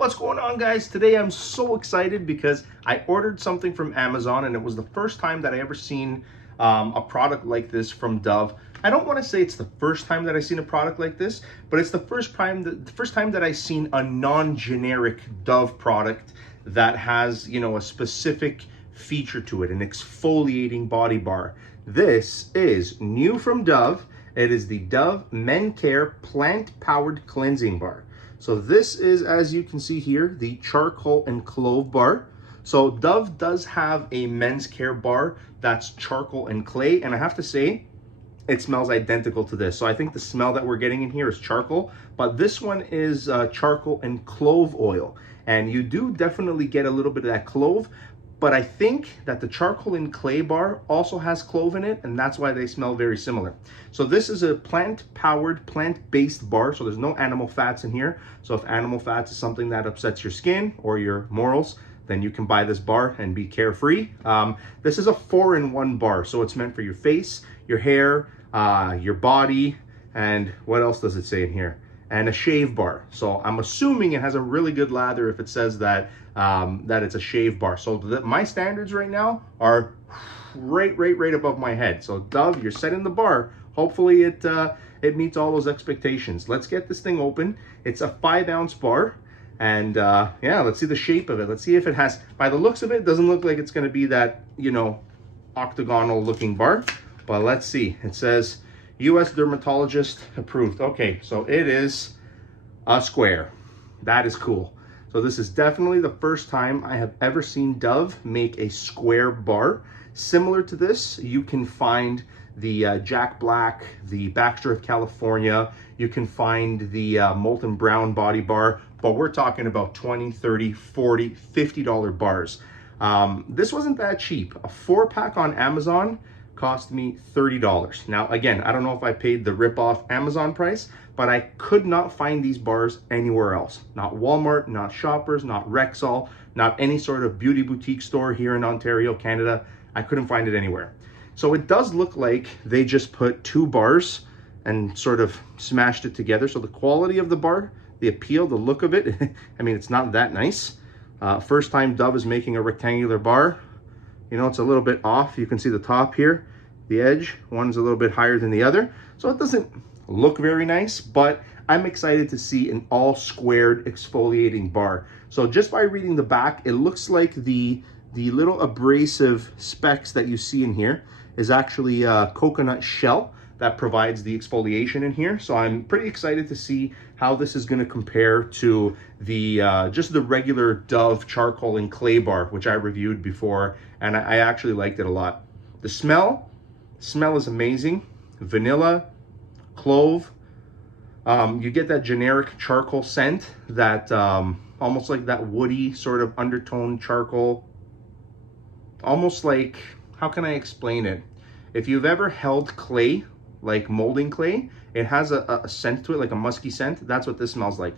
What's going on, guys? Today I'm so excited because I ordered something from Amazon and it was the first time that I ever seen a product like this from Dove. I don't want to say it's the first time that I've seen a product like this, but it's the first time that I've seen a non-generic Dove product that has, you know, a specific feature to it, an exfoliating body bar. This is new from Dove. It is the Dove Men Care Plant-Powered Cleansing Bar. So this is, as you can see here, the charcoal and clove bar. So Dove does have a men's care bar that's charcoal and clay, and I have to say, it smells identical to this. So I think the smell that we're getting in here is charcoal, but this one is charcoal and clove oil. And you do definitely get a little bit of that clove, but I think that the charcoal and clay bar also has clove in it, and that's why they smell very similar. So this is a plant-powered, plant-based bar, so there's no animal fats in here. So if animal fats is something that upsets your skin or your morals, then you can buy this bar and be carefree. This is a 4-in-1 bar, so it's meant for your face, your hair, your body, and what else does it say in here? And a shave bar. So I'm assuming it has a really good lather if it says that that it's a shave bar. So my standards right now are right above my head. So Dove, you're setting the bar. Hopefully it meets all those expectations. Let's get this thing open. It's a 5-ounce bar. And yeah, let's see the shape of it. Let's see if it has, by the looks of it, doesn't look like it's gonna be that, you know, octagonal looking bar. But let's see. It says U.S. dermatologist approved. Okay, so it is a square. That is cool. So this is definitely the first time I have ever seen Dove make a square bar. Similar to this, you can find the Jack Black, the Baxter of California. You can find the Molten Brown body bar, but we're talking about $20, $30, $40, $50 bars. This wasn't that cheap. A 4-pack on Amazon cost me $30. Now, again, I don't know if I paid the rip-off Amazon price, but I could not find these bars anywhere else. Not Walmart, not Shoppers, not Rexall, not any sort of beauty boutique store here in Ontario, Canada. I couldn't find it anywhere. So it does look like they just put 2 bars and sort of smashed it together. So the quality of the bar, the appeal, the look of it, I mean, it's not that nice. First time Dove is making a rectangular bar. You know, it's a little bit off. You can see the top here, the edge, one's a little bit higher than the other. So it doesn't look very nice, but I'm excited to see an all squared exfoliating bar. So just by reading the back, it looks like the little abrasive specks that you see in here is actually a coconut shell that provides the exfoliation in here. So I'm pretty excited to see how this is gonna compare to the just the regular Dove charcoal and clay bar, which I reviewed before, and I actually liked it a lot. The smell is amazing. Vanilla, clove. You get that generic charcoal scent, that almost like that woody sort of undertone charcoal. Almost like, how can I explain it? If you've ever held clay, like molding clay, it has a scent to it, like a musky scent. That's what this smells like.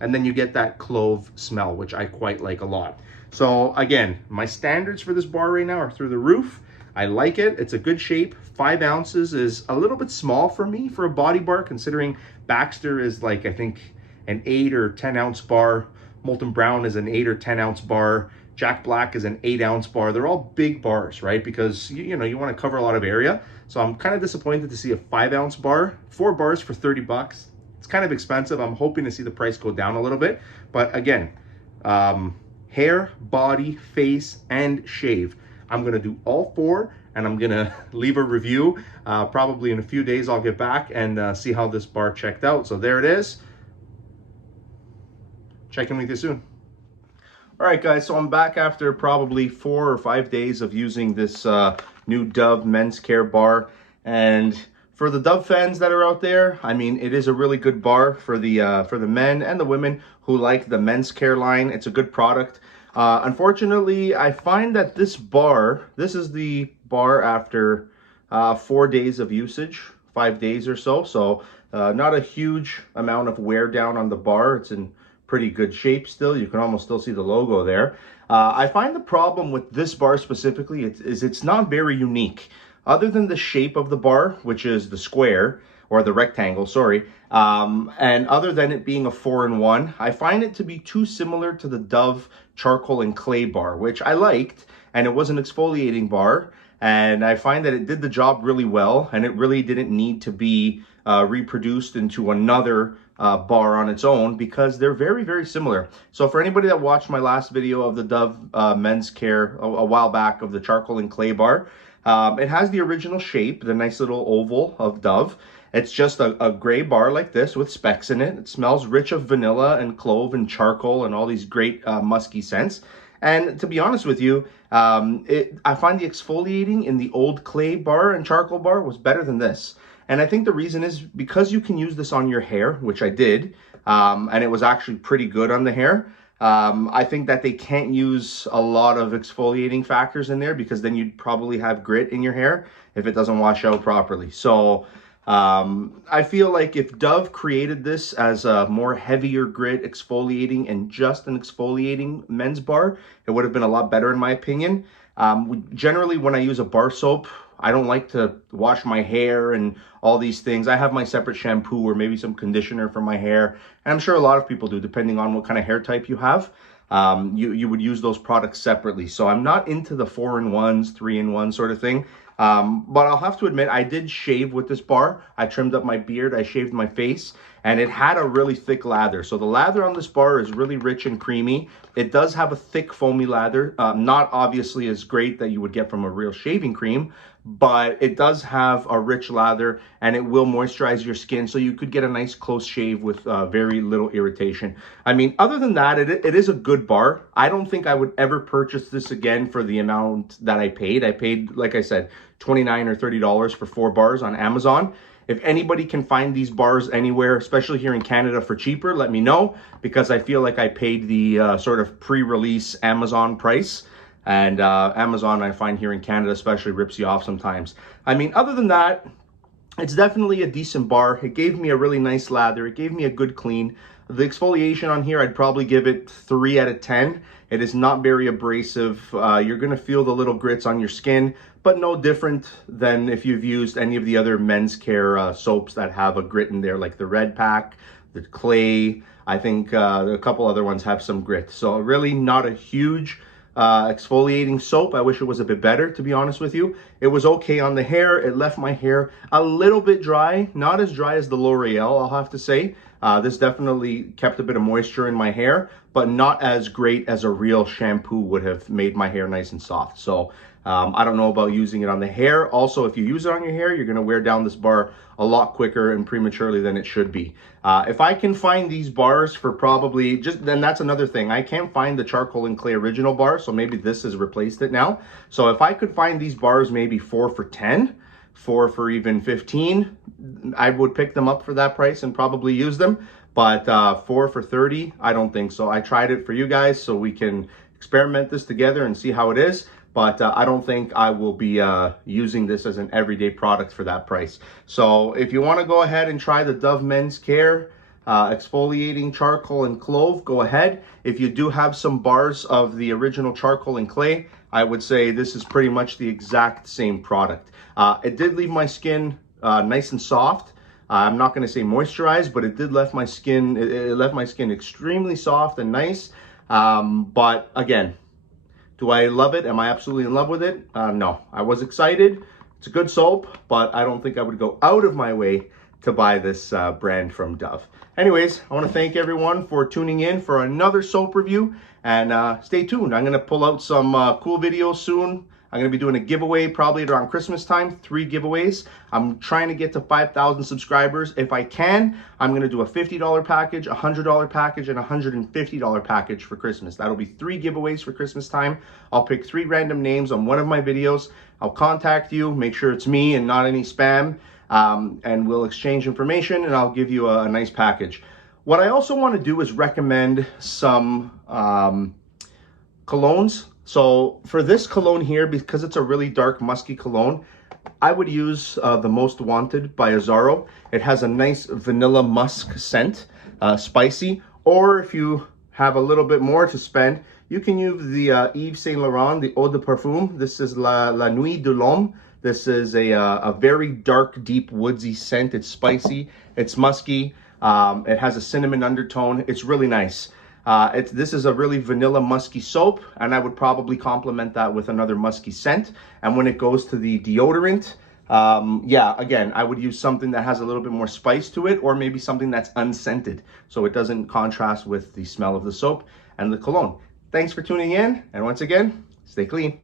And then you get that clove smell, which I quite like a lot. So again, my standards for this bar right now are through the roof. I like it. It's a good shape. 5 ounces is a little bit small for me for a body bar, considering Baxter is like, I think, an 8 or 10 ounce bar. Molten Brown is an 8 or 10 ounce bar. Jack Black is an 8-ounce bar. They're all big bars, right? Because you know, you want to cover a lot of area. So I'm kind of disappointed to see a 5-ounce bar. 4 bars for 30 bucks. It's kind of expensive. I'm hoping to see the price go down a little bit. But again, hair, body, face, and shave. I'm gonna do all 4, and I'm gonna leave a review. Probably in a few days I'll get back and see how this bar checked out. So there it is. Check in with you soon. All right, guys, so I'm back after probably 4 or 5 days of using this new Dove men's care bar. And for the Dove fans that are out there, I mean, it is a really good bar for the men and the women who like the men's care line. It's a good product. Unfortunately, I find that this is the bar after 4 days of usage, 5 days or so. So not a huge amount of wear down on the bar. It's in pretty good shape still. You can almost still see the logo there. I find the problem with this bar specifically is it's not very unique. Other than the shape of the bar, which is the square, or the rectangle, sorry. And other than it being a 4-in-1, I find it to be too similar to the Dove charcoal and clay bar, which I liked, and it was an exfoliating bar. And I find that it did the job really well, and it really didn't need to be reproduced into another bar on its own, because they're very, very similar. So for anybody that watched my last video of the Dove men's care a while back of the charcoal and clay bar, it has the original shape, the nice little oval of Dove. It's just a gray bar like this with specks in it. It smells rich of vanilla and clove and charcoal and all these great musky scents. And to be honest with you, I find the exfoliating in the old clay bar and charcoal bar was better than this. And I think the reason is because you can use this on your hair, which I did, and it was actually pretty good on the hair. I think that they can't use a lot of exfoliating factors in there, because then you'd probably have grit in your hair if it doesn't wash out properly. So I feel like if Dove created this as a more heavier grit exfoliating and just an exfoliating men's bar, it would have been a lot better in my opinion. Generally, when I use a bar soap, I don't like to wash my hair and all these things. I have my separate shampoo or maybe some conditioner for my hair. And I'm sure a lot of people do, depending on what kind of hair type you have. You would use those products separately. So I'm not into the 4-in-1s, 3-in-1 sort of thing. But I'll have to admit, I did shave with this bar. I trimmed up my beard, I shaved my face, and it had a really thick lather. So the lather on this bar is really rich and creamy. It does have a thick foamy lather, not obviously as great that you would get from a real shaving cream, but it does have a rich lather, and it will moisturize your skin, so you could get a nice close shave with very little irritation. I mean, other than that, it is a good bar. I don't think I would ever purchase this again for the amount that I paid. I paid, like I said, $29 or $30 for 4 bars on Amazon. If anybody can find these bars anywhere, especially here in Canada, for cheaper, let me know, because I feel like I paid the sort of pre-release Amazon price. And Amazon, I find here in Canada especially, rips you off sometimes. I mean, other than that, it's definitely a decent bar. It gave me a really nice lather. It gave me a good clean. The exfoliation on here, I'd probably give it 3 out of 10. It is not very abrasive. You're going to feel the little grits on your skin, but no different than if you've used any of the other men's care soaps that have a grit in there, like the Red Pack, the Clay. I think a couple other ones have some grit. So really not a huge exfoliating soap. I wish it was a bit better, to be honest with you. It was okay on the hair. It left my hair a little bit dry, not as dry as the L'Oreal, I'll have to say. This definitely kept a bit of moisture in my hair, but not as great as a real shampoo would have made my hair nice and soft. So I don't know about using it on the hair. Also, if you use it on your hair, you're going to wear down this bar a lot quicker and prematurely than it should be. If I can find these bars for probably, then that's another thing. I can't find the charcoal and clay original bar, so maybe this has replaced it now. So if I could find these bars maybe 4 for 10, 4 for even 15, I would pick them up for that price and probably use them. But 4 for 30, I don't think so. I tried it for you guys so we can experiment this together and see how it is. But I don't think I will be using this as an everyday product for that price. So if you want to go ahead and try the Dove Men's Care exfoliating charcoal and clove, go ahead. If you do have some bars of the original charcoal and clay, I would say this is pretty much the exact same product. It did leave my skin nice and soft. I'm not going to say moisturized, but it did left my skin. It left my skin extremely soft and nice. But again, do I love it? Am I absolutely in love with it? No. I was excited. It's a good soap, but I don't think I would go out of my way to buy this brand from Dove. Anyways, I want to thank everyone for tuning in for another soap review, and stay tuned. I'm going to pull out some cool videos soon. I'm going to be doing a giveaway probably around Christmas time, 3 giveaways. I'm trying to get to 5,000 subscribers. If I can, I'm going to do a $50 package, a $100 package, and a $150 package for Christmas. That'll be 3 giveaways for Christmas time. I'll pick 3 random names on one of my videos. I'll contact you, make sure it's me and not any spam, and we'll exchange information, and I'll give you a nice package. What I also want to do is recommend some colognes. So for this cologne here, because it's a really dark, musky cologne, I would use the Most Wanted by Azzaro. It has a nice vanilla musk scent, spicy. Or if you have a little bit more to spend, you can use the Yves Saint Laurent, the Eau de Parfum. This is La Nuit de l'Homme. This is a very dark, deep, woodsy scent. It's spicy, it's musky, it has a cinnamon undertone. It's really nice. This is a really vanilla musky soap, and I would probably complement that with another musky scent. And when it goes to the deodorant, yeah, again, I would use something that has a little bit more spice to it, or maybe something that's unscented, so it doesn't contrast with the smell of the soap and the cologne. Thanks for tuning in, and once again, stay clean.